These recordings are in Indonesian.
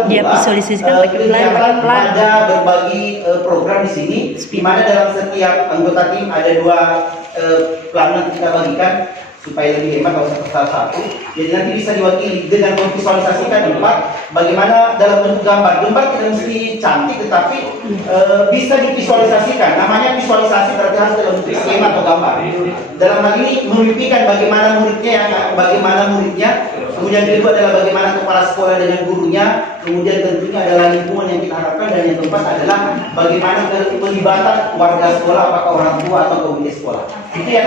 membuat dia visualisasikan pakai plan ada berbagi program di sini, di mana dalam setiap anggota tim ada 2 plan yang kita bagikan supaya lebih hemat kalau satu. Jadi nanti bisa diwakili dengan memvisualisasikan 4 bagaimana dalam bentuk gambar. Gambar tidak mesti cantik, tetapi bisa divisualisasikan. Namanya visualisasi berarti harus dalam bentuk skema atau gambar. Dalam hal ini memimpikan bagaimana muridnya. Kemudian kedua adalah bagaimana kepala sekolah dengan gurunya. Kemudian tentunya adalah lingkungan yang kita harapkan, dan yang keempat adalah bagaimana pelibatan warga sekolah, apakah orang tua atau komite sekolah. Itu yang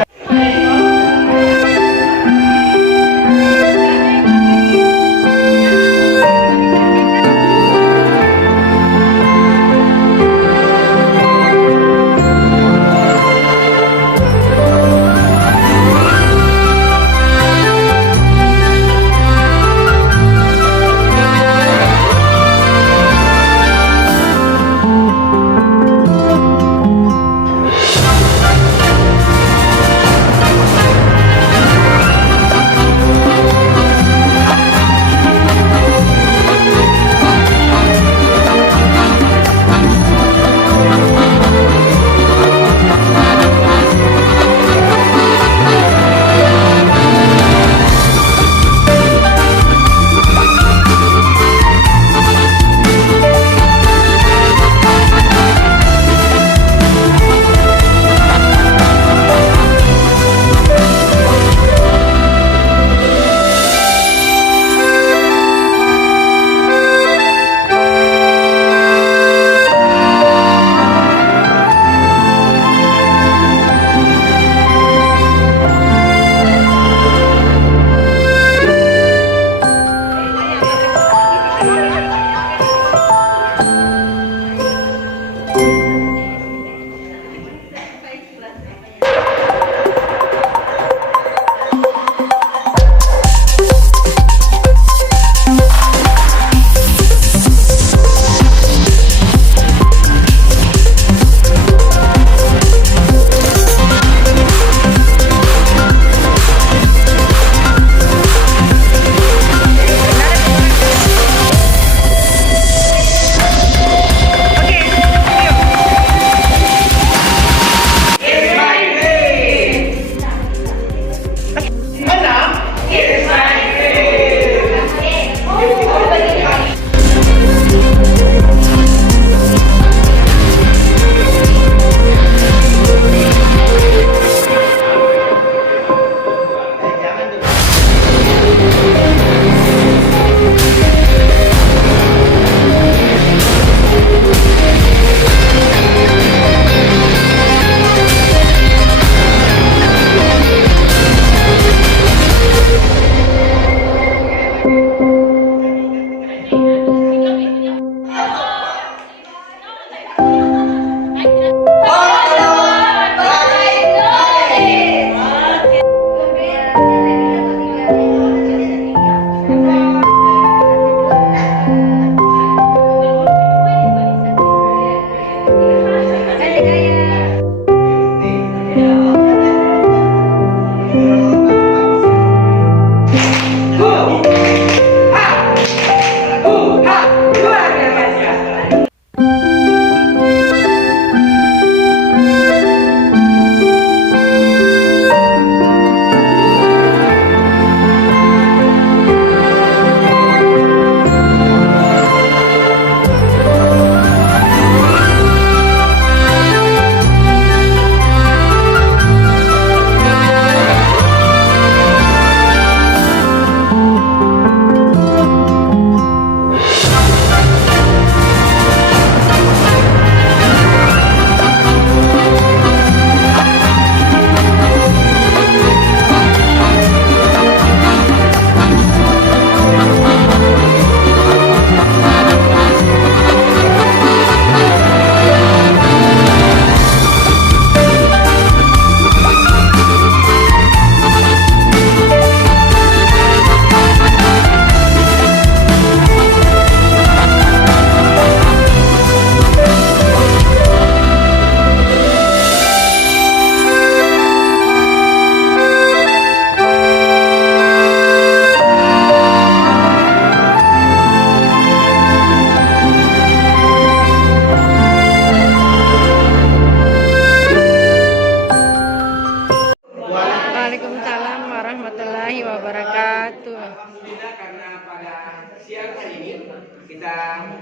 kita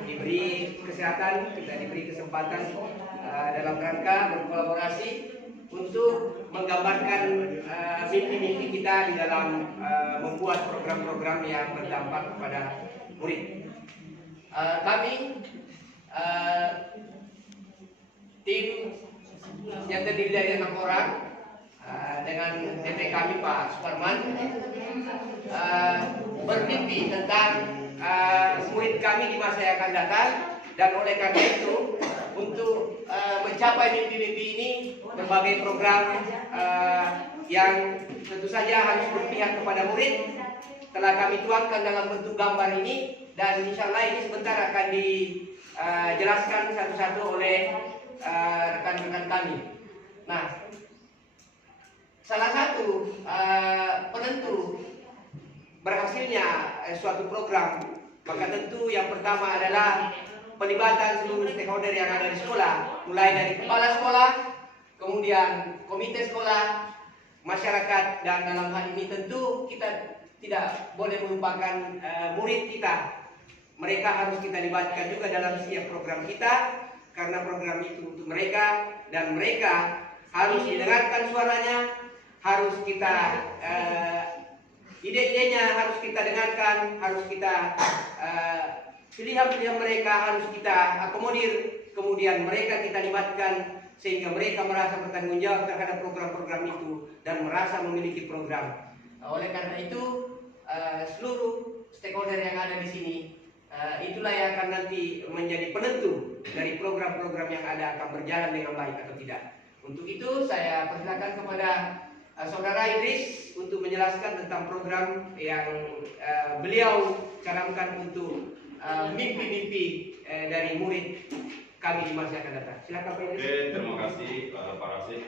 diberi kesehatan, kita diberi kesempatan dalam rangka berkolaborasi untuk menggambarkan mimpi-mimpi kita di dalam membuat program-program yang berdampak kepada murid. Kami tim yang terdiri dari 6 orang dengan DP kami Pak Suparman bermimpi tentang murid kami di masa yang akan datang, dan oleh karena itu untuk mencapai mimpi-mimpi ini berbagai program yang tentu saja harus berpihak kepada murid telah kami tuangkan dalam bentuk gambar ini, dan insya Allah ini sebentar akan dijelaskan satu-satu oleh rekan-rekan kami. Nah, salah satu penentu berhasilnya suatu program, maka tentu yang pertama adalah pelibatan seluruh stakeholder yang ada di sekolah, mulai dari kepala sekolah, kemudian komite sekolah, masyarakat, dan dalam hal ini tentu kita tidak boleh melupakan murid kita. Mereka harus kita libatkan juga dalam setiap program kita, karena program itu untuk mereka, dan mereka harus didengarkan suaranya, harus kita ide-idenya harus kita dengarkan, harus kita pilihan-pilihan mereka harus kita akomodir, kemudian mereka kita libatkan sehingga mereka merasa bertanggung jawab terhadap program-program itu dan merasa memiliki program. Oleh karena itu seluruh stakeholder yang ada di sini itulah yang akan nanti menjadi penentu dari program-program yang ada akan berjalan dengan baik atau tidak. Untuk itu saya persilakan kepada Saudara Idris untuk menjelaskan tentang program yang beliau canangkan untuk mimpi-mimpi dari murid kami di masa yang akan datang. Silakan Pak Idris. Oke, terima kasih Pak Rasid.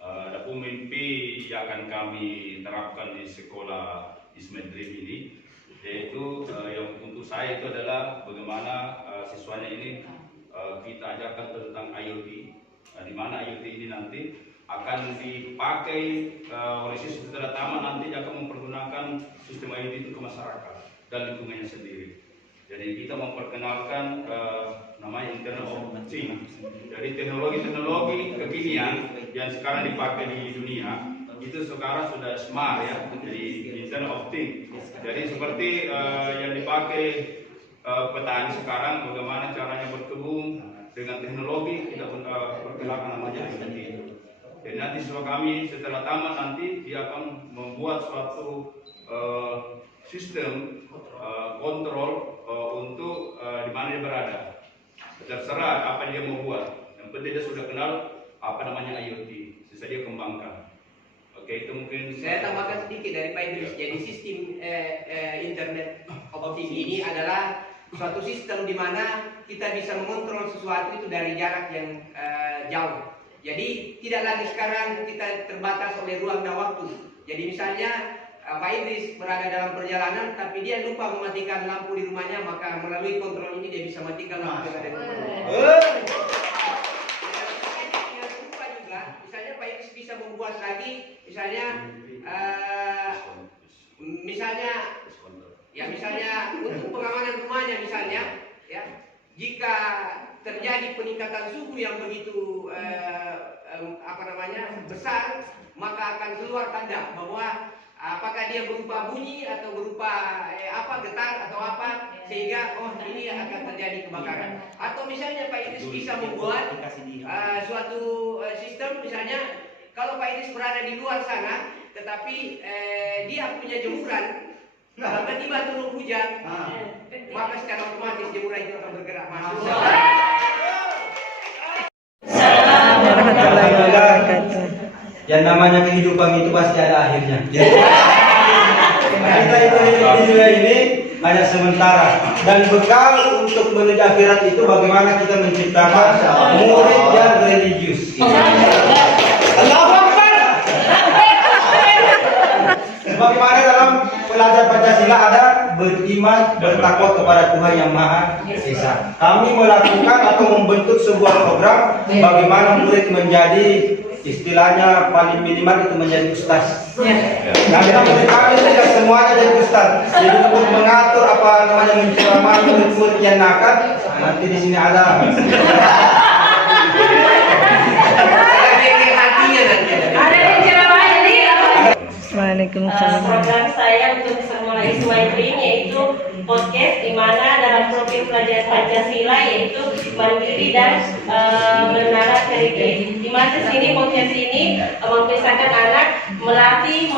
Adapun mimpi yang akan kami terapkan di sekolah Ismail Dream ini, yaitu yang untuk saya itu adalah bagaimana siswanya ini kita ajarkan tentang IoT, di mana IoT ini nanti akan dipakai oleh siswa setelah tamat, nanti akan mempergunakan sistem IoT itu ke masyarakat dan lingkungannya sendiri. Jadi kita memperkenalkan namanya Internet of Things. Jadi teknologi-teknologi kekinian yang sekarang dipakai di dunia itu sekarang sudah smart ya, jadi Internet of Things. Jadi seperti yang dipakai petani sekarang, bagaimana caranya berkebun dengan teknologi, kita perkenalkan namanya seperti itu. Dan nanti siswa kami setelah tamat nanti dia akan membuat suatu sistem kontrol untuk di mana dia berada. Terserah apa yang dia mau buat. Yang penting dia sudah kenal apa namanya IoT, sisa dia kembangkan. Oke, itu mungkin Saya tambahkan sedikit dari Pak Idris. Jadi sistem Internet of Things ini adalah suatu sistem di mana kita bisa mengontrol sesuatu itu dari jarak yang jauh. Jadi tidak lagi sekarang kita terbatas oleh ruang dan waktu. Jadi misalnya Pak Idris berada dalam perjalanan tapi dia lupa mematikan lampu di rumahnya, maka melalui kontrol ini dia bisa matikan lampu yang ada di rumahnya. Yang lupa juga, misalnya Pak Idris bisa membuat lagi, misalnya untuk pengamanan rumahnya misalnya, ya, jika terjadi peningkatan suhu yang begitu besar, maka akan keluar tanda bahwa apakah dia berupa bunyi atau berupa getar atau apa, sehingga ini akan terjadi kebakaran. Atau misalnya Pak Idris bisa membuat suatu sistem, misalnya kalau Pak Idris berada di luar sana tetapi dia punya jemuran, tiba-tiba turun hujan, maka secara otomatis jemuran itu akan bergerak masuk. Warahmatullahi wabarakatuh. Yang namanya kehidupan itu pasti ada akhirnya. Kita itu hidup di dunia ini hanya sementara, dan bekal untuk menuju akhirat itu bagaimana kita menciptakan murid yang religius. Allahu Akbar. Bagaimana dalam pelajaran Pancasila ada beriman, bertakwa kepada Tuhan Yang Maha Esa. Kami melakukan atau membentuk sebuah program bagaimana murid menjadi istilahnya paling minimal itu menjadi ustaz. Ya. Kami tidak semuanya jadi ustaz. Jadi untuk mengatur apa namanya menceramah murid-murid yang nakal, nanti di sini ada. Waalaikumsalam. Program saya untuk Sekolah Ismail Dream yaitu podcast di mana dalam profil pelajaran Pancasila yaitu mandiri dan menara kerikil. Di mana sini podcast ini mempisahkan anak melatih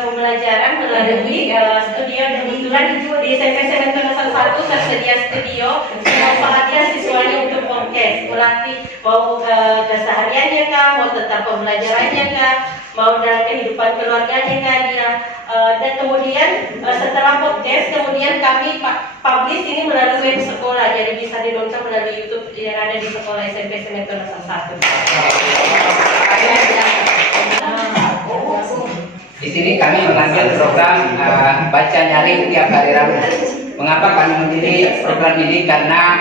pembelajaran melalui studio. Kebetulan di SMP Sementono 1 tersedia studio yang pelatihan siswanya untuk podcast, melatih mau kesehariannya kah, mau tentang pembelajarannya kah, mau dalam kehidupan keluarganya kan dia dan kemudian setelah podcast kemudian kami publish ini melalui web sekolah, jadi bisa dinonton melalui YouTube yang ada di sekolah SMP Sementono 1. Di sini kami mengambil program baca nyaring tiap hari Rabu. Mengapa kami memilih program ini? Karena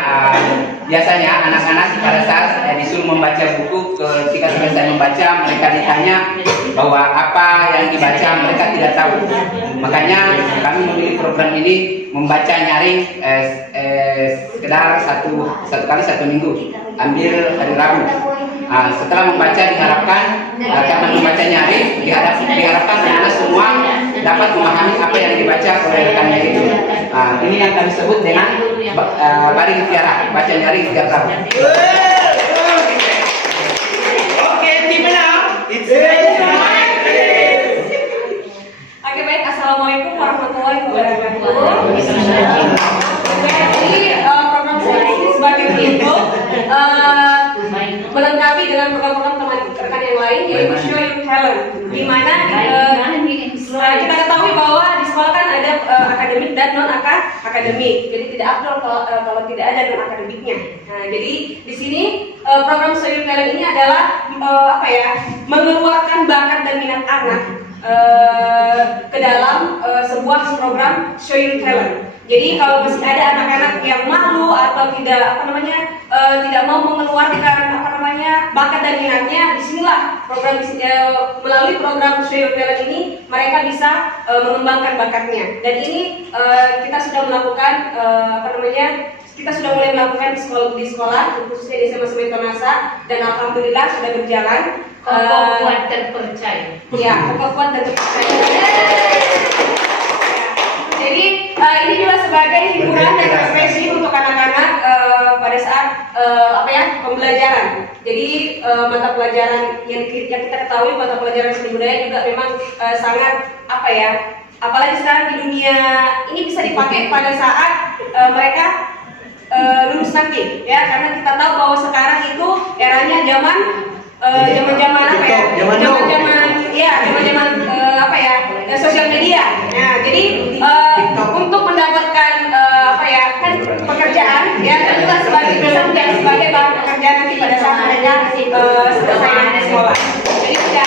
biasanya anak-anak pada saat disuruh membaca buku, ketika selesai membaca mereka ditanya bahwa apa yang dibaca mereka tidak tahu. Makanya kami memilih program ini membaca nyaring sekedar satu kali 1 minggu, ambil hari Rabu. Setelah membaca diharapkan karena membaca nyaring diharapkan anak-anak semua dapat memahami apa yang dibaca oleh rekannya itu. Ini yang kami sebut dengan baring tiara, baca nyaring tiap Rabu. Oke, timnya. Oke baik, assalamualaikum warahmatullahi wabarakatuh. Jadi program saya ini sebagai berikut melengkapi dengan program-program teman rekan yang lain yaitu Show Your Talent, di mana kita ketahui bahwa di sekolah kan ada akademik dan non akademik, jadi tidak afdol kalau tidak ada non akademiknya. Nah, jadi di sini program Show Your Talent ini adalah mengeluarkan bakat dan minat anak ke dalam sebuah program Show Your Talent. Jadi kalau masih ada anak-anak yang malu atau tidak tidak mau mengeluarkan bakat dan minatnya, disinilah program melalui program Show Your Talent ini mereka bisa mengembangkan bakatnya. Dan ini kita sudah melakukan kita sudah mulai melakukan di sekolah khususnya di SMA Sementono dan alhamdulillah sudah berjalan. Kuat terpercaya. Ya, kuat dan terpercaya. Jadi ini juga sebagai hiburan dan ekspresi untuk anak-anak pada saat pembelajaran. Jadi mata pelajaran yang kita ketahui, mata pelajaran seni budaya juga memang sangat apalagi sekarang di dunia ini bisa dipakai pada saat mereka lulus nanti, ya, karena kita tahu bahwa sekarang itu eranya zaman sosial media. Nah, jadi untuk mendapatkan pekerjaan, ya, dan juga sebagai bahan pekerjaan nanti pada saat mereka selesai sekolah. Jadi tidak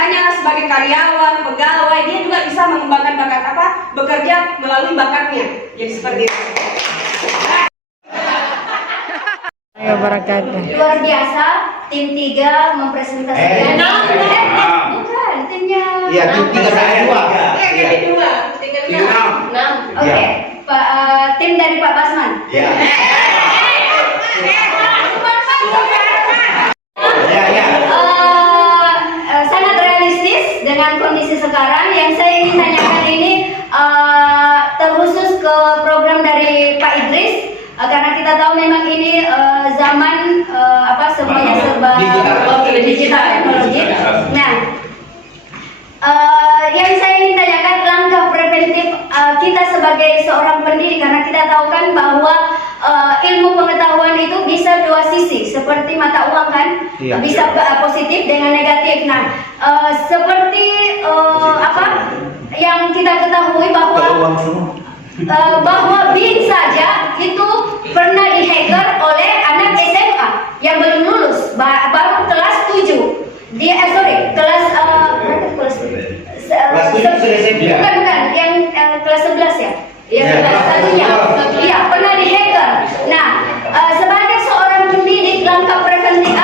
hanya sebagai karyawan, pegawai, dia juga bisa mengembangkan bakat bekerja melalui bakatnya. Jadi seperti itu. Luar biasa, tim 3 mempresentasikan. Bukan, timnya. Iya, tim 3 saya 2. Iya. 6. Oke. Tim dari Pak Basman. Iya. Sangat realistis dengan kondisi sekarang. Yang saya ingin tanyakan ini terkhusus ke program dari Pak Idris. Karena kita tahu memang ini zaman semuanya serba digital teknologi. Nah, yang saya ingin tanyakan langkah preventif kita sebagai seorang pendidik, karena kita tahu kan bahwa ilmu pengetahuan itu bisa dua sisi, seperti mata uang kan, bisa positif dengan negatif. Nah, seperti yang kita ketahui bahwa BIN saja itu pernah dihacker oleh anak SMA yang belum lulus, baru kelas 7. Kelas 7 bukan yang kelas 11 ya. Yang kelas 1-nya. Iya, pernah dihacker. Nah, sebagai seorang pendidik, langkah preventif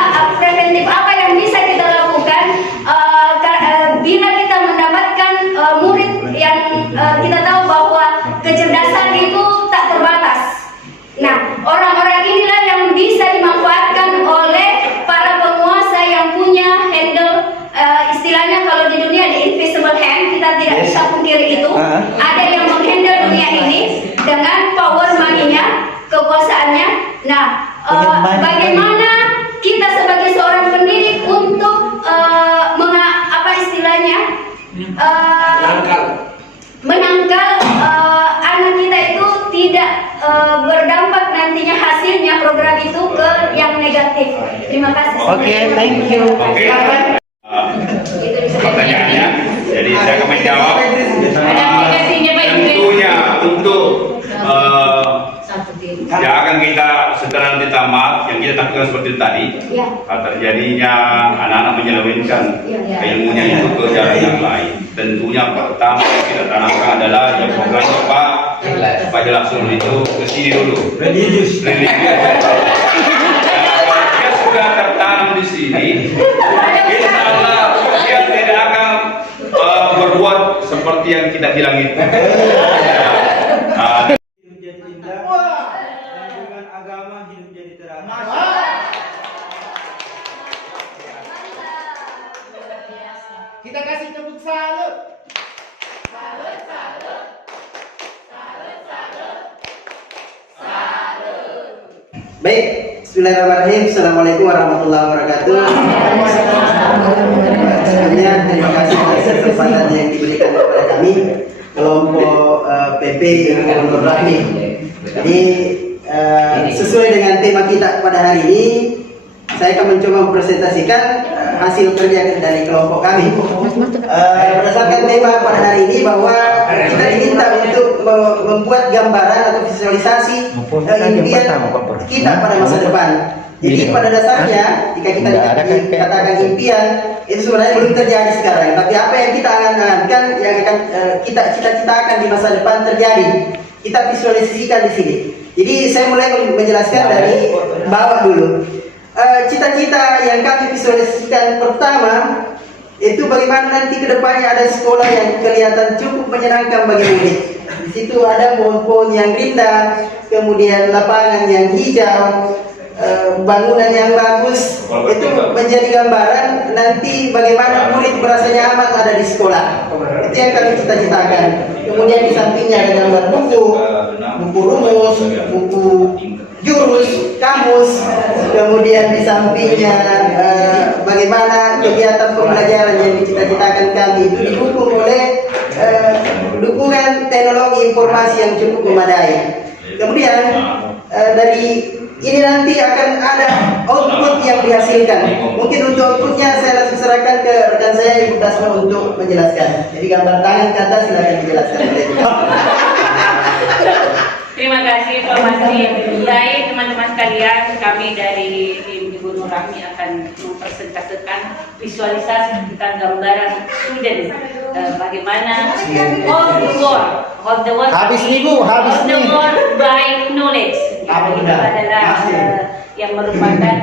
Nah, bagaimana kita sebagai seorang pendidik untuk apa istilahnya menangkal anak kita itu tidak berdampak nantinya hasilnya program itu ke yang negatif. Terima kasih. Oke, thank you. Oke. Silakan. Pertanyaannya, jadi saya akan menjawab. Tentunya untuk yang akan kita setelah nanti tamat, yang kita takutkan seperti tadi, Ya. terjadinya anak-anak menyelewengkan ilmunya itu ke jalan yang lain. Tentunya pertama yang kita tanamkan adalah yang programnya Pak Jelasun itu ke sini dulu. Religius. Dia sudah tertanam di sini. Insya Allah dia tidak akan berbuat seperti yang kita bilang itu. Dengan agama hidup jadi terang. Kita kasih tepuk salut. Baik, bismillahirrahmanirrahim. Assalamualaikum warahmatullahi wabarakatuh. Sebelumnya terima kasih atas kesempatan yang diberikan kepada kami kelompok PP Nur Rahmi. Jadi sesuai dengan tema kita pada hari ini, saya akan mencoba mempresentasikan hasil kerja dari kelompok kami. Berdasarkan tema pada hari ini bahwa kita diminta untuk membuat gambaran atau visualisasi impian kita pada masa depan. Jadi pada dasarnya jika kita dikatakan impian itu sebenarnya belum terjadi sekarang, tapi apa yang kita angan-angankan yang akan kita cita-citakan di masa depan terjadi, kita visualisasikan di sini. Jadi saya mulai menjelaskan dari bawah dulu. Cita-cita yang kami visualisasikan pertama itu bagaimana nanti kedepannya ada sekolah yang kelihatan cukup menyenangkan bagi murid. Di situ ada pohon-pohon yang rindang, kemudian lapangan yang hijau, bangunan yang bagus. Itu menjadi gambaran nanti bagaimana murid merasa nyaman ada di sekolah. Itu yang kami cita-citakan. Kemudian di sampingnya ada gambar buku rumus, buku jurus, kamus. Kemudian di sampingnya bagaimana kegiatan pembelajaran yang dicita-citakan kami itu didukung oleh dukungan teknologi informasi yang cukup memadai. Kemudian dari ini nanti akan ada output yang dihasilkan. Mungkin untuk outputnya saya langsung serahkan ke rekan saya Ibu Dasma untuk menjelaskan. Jadi gambar tangan ke atas silakan dijelaskan. Terima kasih informasi. Baik teman-teman sekalian, kami dari tim Ibu Nur Rahmi akan mempresentasikan visualisasi tentang gambaran student bagaimana hold the world Habis nih Bu, habis nih. by knowledge. Apa Itu udah? adalah Masih. yang merupakan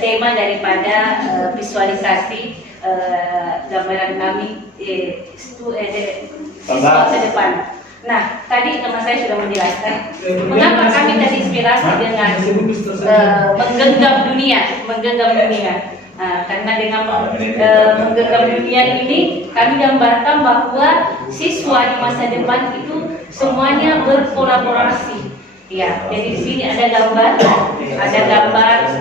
tema daripada visualisasi gambaran kami siswa ke depan. Nah, tadi teman saya sudah menjelaskan mengapa kami terinspirasi dengan menggenggam dunia. Karena dengan menggenggam dunia ini kami gambarkan bahwa siswa di masa depan itu semuanya berkolaborasi. Ya, jadi di sini ada gambar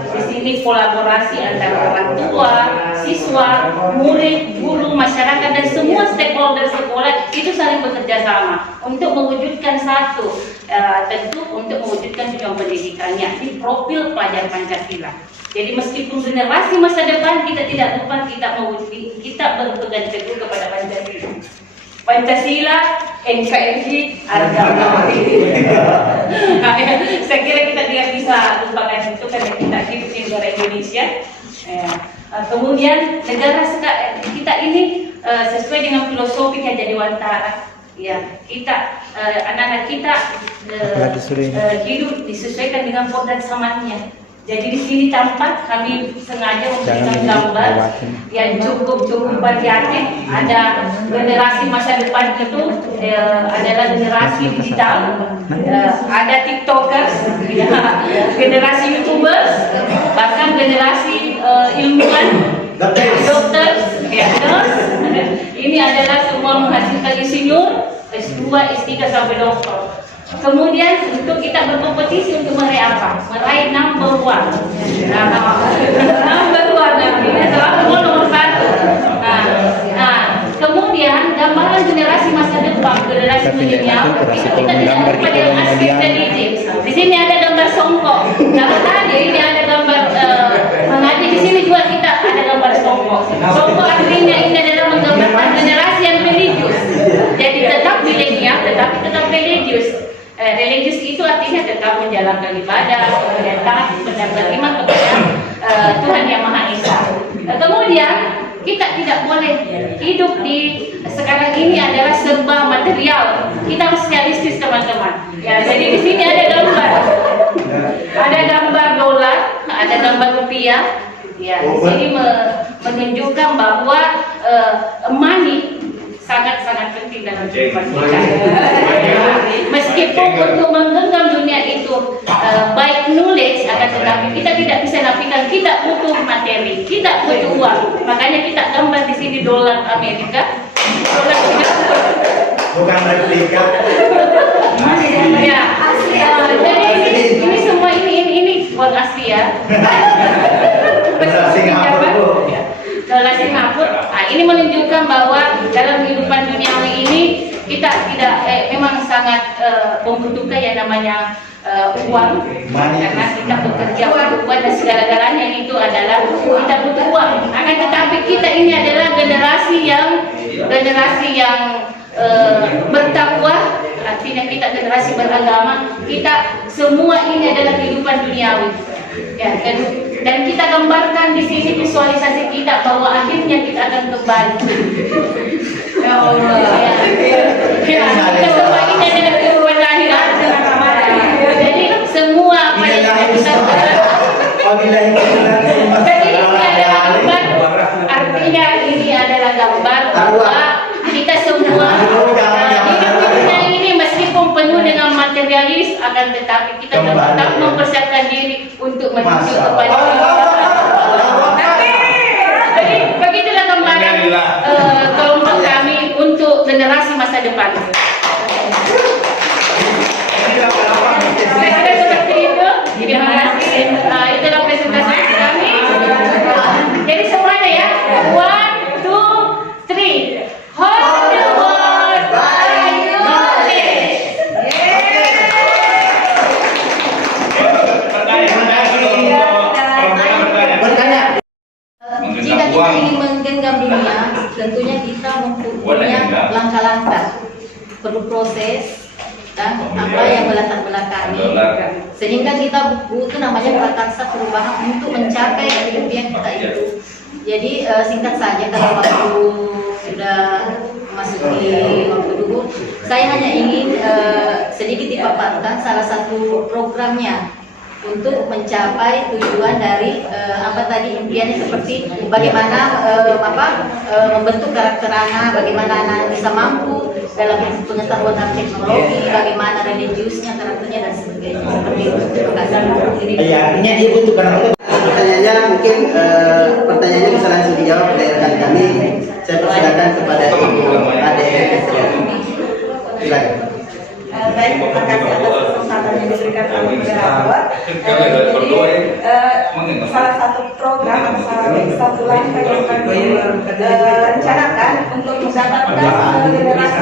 di sini kolaborasi antara orang tua, siswa, murid, guru, masyarakat dan semua stakeholder sekolah itu saling bekerja sama untuk mewujudkan satu, tentu untuk mewujudkan tujuan pendidikannya di profil pelajar Pancasila. Jadi meskipun generasi masa depan kita tidak lupa kita berpegang teguh kepada Pancasila. Pancasila, NKRI, harga mati. Saya kira kita tidak bisa lupakan itu karena kita hidup di negara Indonesia. Kemudian negara kita ini sesuai dengan filosofi Raja Dewantara. Ya, kita anak-anak kita hidup disesuaikan dengan kodrat zamannya. Jadi di sini tampak kami sengaja memberikan gambar yang cukup variatif. Ada generasi masa depan itu adalah generasi digital, ada tiktokers, generasi youtubers, bahkan generasi ilmuwan, dokter, nurse. Ini adalah semua menghasilkan insinyur, S2, S3 sampai doktor. Kemudian untuk kita berkompetisi untuk meraih apa? Meraih number one. Number one, artinya selalu nomor satu. Kemudian gambaran generasi masa depan, generasi milenial, itu kita tidak lupa dengan aspek pendidik. Di sini ada gambar songkok. Kalau tadi ini ada gambar mengaji, di sini juga kita ada gambar songkok. Songkok artinya ini adalah menggambarkan generasi yang religius. Jadi tetap milenial, tetapi tetap religius. Religius itu artinya tetap menjalankan ibadah, kemudian taat beriman kepada Tuhan Yang Maha Esa. Kemudian kita tidak boleh hidup di sekarang ini adalah serba material. Kita harus realistis teman-teman. Ya, jadi di sini ada gambar dolar, ada gambar rupiah. Ya, di sini menunjukkan bahwa money sangat-sangat penting dalam kehidupan kita. Meskipun untuk menggenggam dunia itu baik knowledge, akan tetapi kita tidak bisa nafikan kita butuh materi, kita butuh uang. Makanya kita gambar di sini dolar Amerika, dolar Singapura. Bukan replika. Ya, jadi ini semua ini uang asli ya. Dolar Singapura, Bu. Dolar Singapura. Ini menunjukkan bahwa dalam kehidupan duniawi ini kita tidak memang sangat membutuhkan yang namanya uang, karena kita bekerja untuk uang dan segala-galanya itu adalah kita butuh uang. Akan tetapi kita ini adalah generasi yang bertakwa, artinya kita generasi beragama. Kita semua ini adalah kehidupan duniawi. Ya, dan kita gambarkan di sini visualisasi kita bahwa akhirnya kita akan kembali. Ya Allah. Ya, kita semua ini adalah kehidupan akhirat. Jadi semua apa yang kita jadi ini adalah gambar. Artinya ini adalah gambar bahwa kita semua hidup dunia ini meskipun penuh dengan materialis, akan tetapi kita tetap mempersiapkan diri untuk menuju kepada jadi begitulah gambaran kelompok kami untuk generasi masa depan. Kira-kira seperti itu. Terima kasih. Itulah presentasi kami. Jadi semuanya ya. 1, 2, 3. Hold the world by knowledge. Jika kita ingin menggenggam dunia, tentunya kita mempunyai langkah-langkah, perlu proses dan apa yang melatar belakangi, sehingga kita butuh namanya prakarsa perubahan untuk mencapai kehidupan kita itu. Jadi singkat saja, kalau waktu sudah memasuki waktu dulu, saya hanya ingin sedikit dipaparkan salah satu programnya untuk mencapai tujuan dari apa tadi impiannya, seperti bagaimana membentuk karakter anak, bagaimana anak bisa mampu dalam pengetahuan dan teknologi, bagaimana religiusnya, karakternya dan sebagainya. Seperti itu. Terima kasih. Ya, artinya dia butuh karakter. Pertanyaannya mungkin pertanyaannya bisa langsung dijawab oleh rekan kami. Saya persilakan kepada Ibu Ade. Silakan. Baik, terima kasih atas kesempatan yang diberikan oleh moderator. Jadi salah satu program atau satu langkah yang kami rencanakan untuk mendapatkan generasi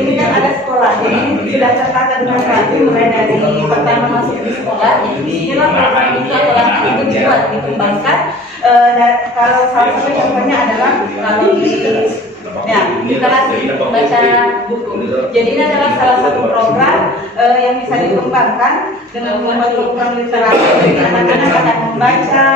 ini kan ada sekolah, jadi sudah tertata dengan rapi mulai dari pertama masuk di sekolah. Inilah program itu atau langkah itu dibuat dikembangkan. Dan kalau salah satu contohnya adalah kalau literasi baca buku. Jadi ini adalah salah satu program yang bisa dikembangkan dengan membuat program literasi. Jadi anak-anak akan membaca,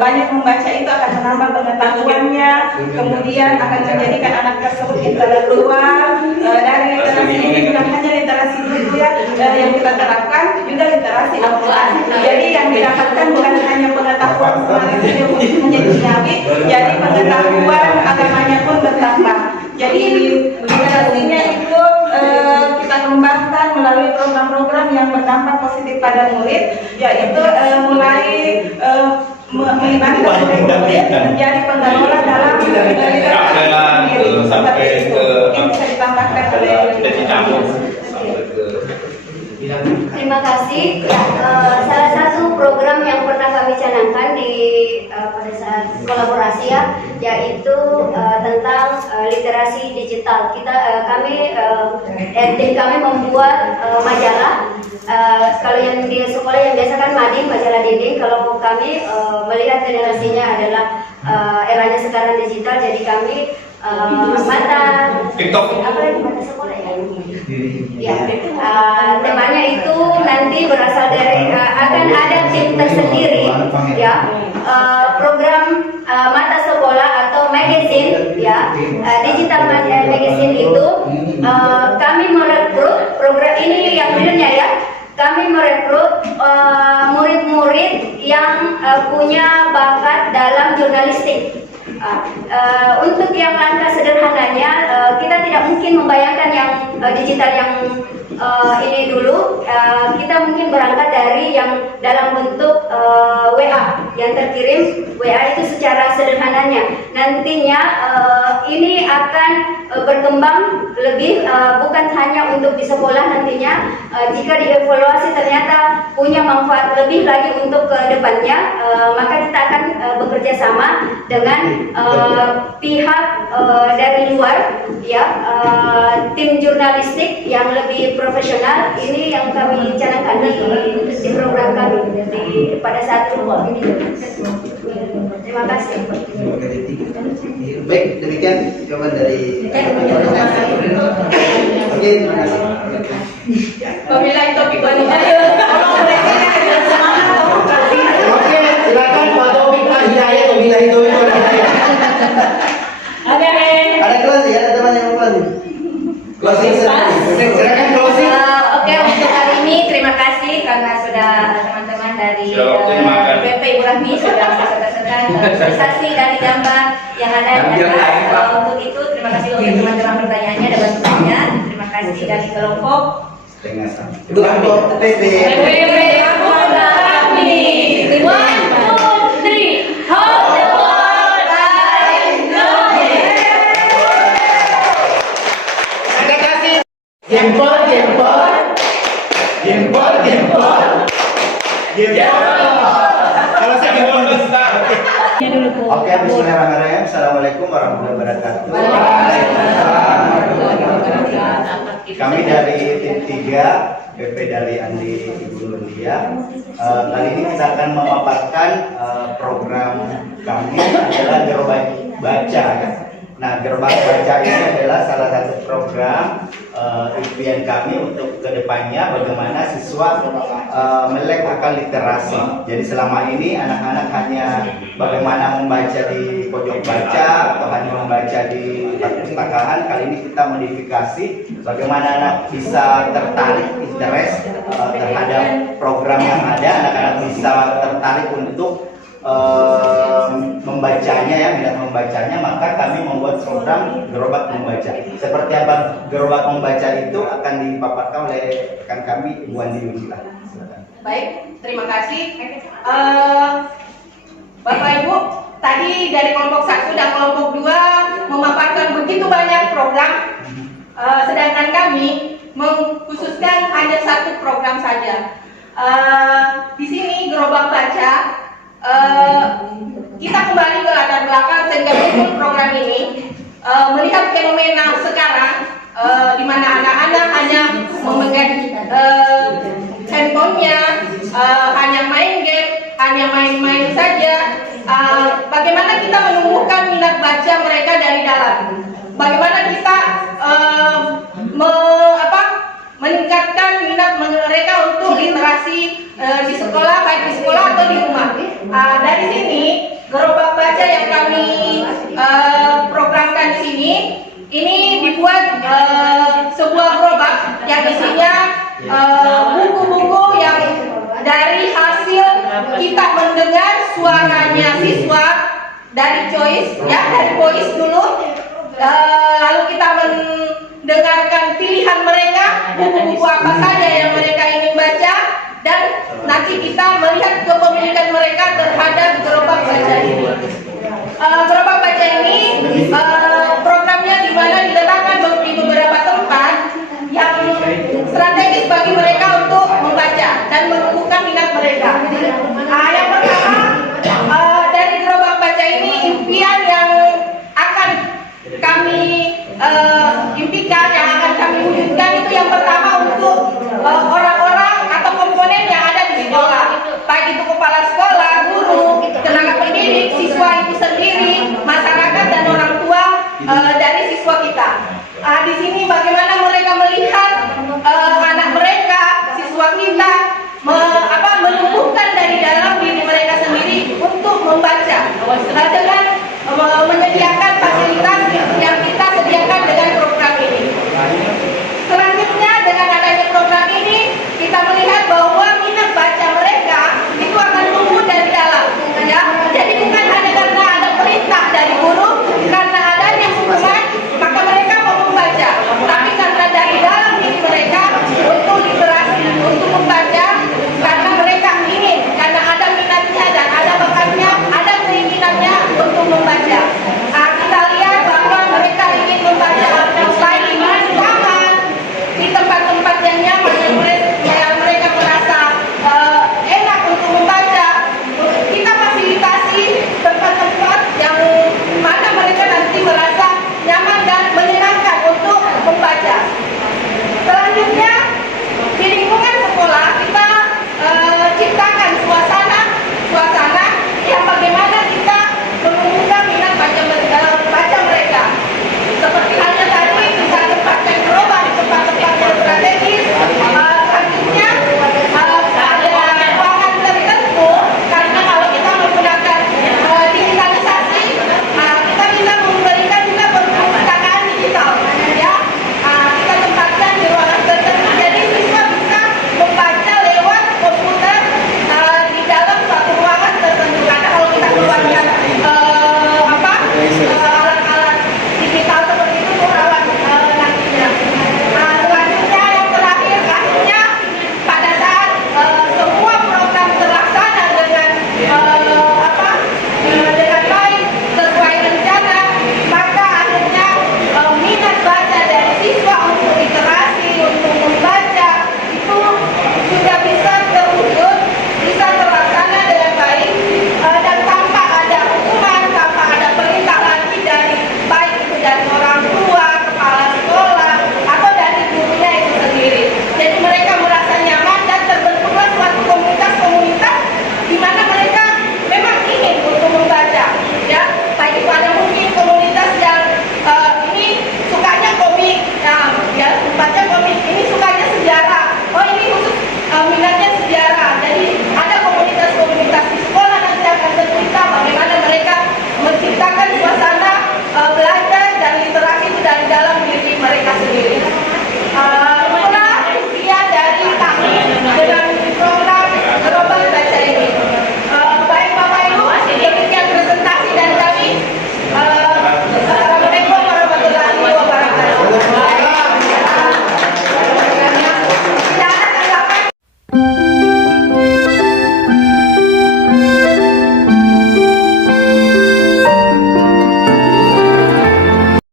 banyak membaca itu akan menambah pengetahuannya, kemudian akan menjadikan anak tersebut intelektual. Dari literasi ini bukan hanya literasi buku ya, yang kita terapkan juga literasi Al-Quran. Jadi yang didapatkan bukan hanya pengetahuan semata saja untuk menjadi nabi, jadi pengetahuan agamanya pun bertambah. Jadi literasinya itu kita kembangkan melalui program-program yang berdampak positif pada murid, yaitu mulai melibatkan murid menjadi pengelola dalam literasi sendiri. Seperti itu. Mungkin bisa ditambahkan oleh Terima kasih. Ya, salah satu program yang pernah kami canangkan di pada saat kolaborasi ya, yaitu tentang literasi digital. Tim kami membuat majalah. Kalau yang di sekolah yang biasa kan mading, majalah dinding. Kalau kami melihat generasinya adalah eranya sekarang digital, jadi kami mata sekolah ya. Ya, temanya itu nanti berasal dari akan ada tim tersendiri ya, program mata sekolah atau magazine ya, digital magazine itu kami merekrut program ini yang judulnya ya, kami merekrut murid-murid yang punya bakat dalam jurnalistik. Untuk yang langkah sederhananya, kita tidak mungkin membayangkan yang digital yang ini dulu. Kita mungkin berangkat dari yang dalam bentuk WA yang terkirim. WA itu secara sederhananya. Nantinya ini akan berkembang lebih, bukan hanya untuk di sekolah nantinya. Jika dievaluasi ternyata punya manfaat lebih lagi untuk ke depannya, maka kita akan bekerja sama dengan pihak dari luar ya, tim jurnalistik yang lebih profesional. Ini yang kami canangkan di program kami pada saat ini. Terima kasih. Baik, demikian jawaban dari Oke, terima kasih. Pemilihan topik wanita. Oke, silakan Pak Taufik Hidayat, Hidayat itu. Ada kelas ya, ada teman yang mau kelas. Closing, silakan closing. Oke, untuk hari ini terima kasih karena sudah teman-teman dari PP Ibu Rahmi sudah serta-serta organisasi dari gambar yang ada. Untuk itu terima kasih untuk teman-teman pertanyaannya dan bantuannya. Terima kasih dari kelompok Kelompok PP. Ibu Rahmi. 1, 2, 3, hold the ball, Terima kasih. Jempol, jempol. Jempol, jempol. Jempol. Kalau saya jempol besar. Oke, bismillahirrahmanirrahim. Assalamualaikum warahmatullahi wabarakatuh. Kami dari tim 3 PP dari Andi Ibu Nurdia. Kali ini kita akan memaparkan program kami adalah Gerobak Baca ya. Nah, Gerobak Baca ini adalah salah satu program impian kami untuk kedepannya bagaimana siswa melek akan literasi. Jadi selama ini anak-anak hanya bagaimana membaca di pojok baca atau hanya membaca di perpustakaan. Kali ini kita modifikasi bagaimana anak bisa tertarik, interest terhadap program yang ada. Anak-anak bisa tertarik untuk membacanya ya, minat membacanya, maka kami membuat program Gerobak Membaca. Seperti apa Gerobak Membaca itu akan dipaparkan oleh rekan kami Ibu Andi Yunila. Baik, terima kasih. Bapak Ibu, tadi dari kelompok 1 dan kelompok 2 memaparkan begitu banyak program, sedangkan kami mengkhususkan hanya satu program saja. Di sini Gerobak Baca, kita kembali ke latar belakang sehingga muncul program ini. Melihat fenomena sekarang di mana anak-anak hanya memegang handphonenya, hanya main game, hanya main-main saja. Bagaimana kita menumbuhkan minat baca mereka dari dalam? Bagaimana kita meningkatkan minat mereka untuk literasi di sekolah, baik di sekolah atau di rumah? Dari sini Gerobak Baca yang kami programkan di sini, ini dibuat sebuah gerobak yang isinya buku-buku yang dari hasil kita mendengar suaranya siswa dari choice ya, dari voice dulu, lalu kita mendengarkan pilihan mereka, buku-buku apa saja yang mereka ingin baca, dan nanti kita melihat kepemilikan mereka terhadap gerobak baca ini. Gerobak baca ini programnya di mana diletakkan di beberapa tempat yang strategis bagi mereka untuk membaca dan menumbuhkan minat mereka. Yang pertama, dari gerobak baca ini impian yang akan kami impikan, yang akan kami wujudkan itu yang pertama untuk orang-orang atau komponen yang ada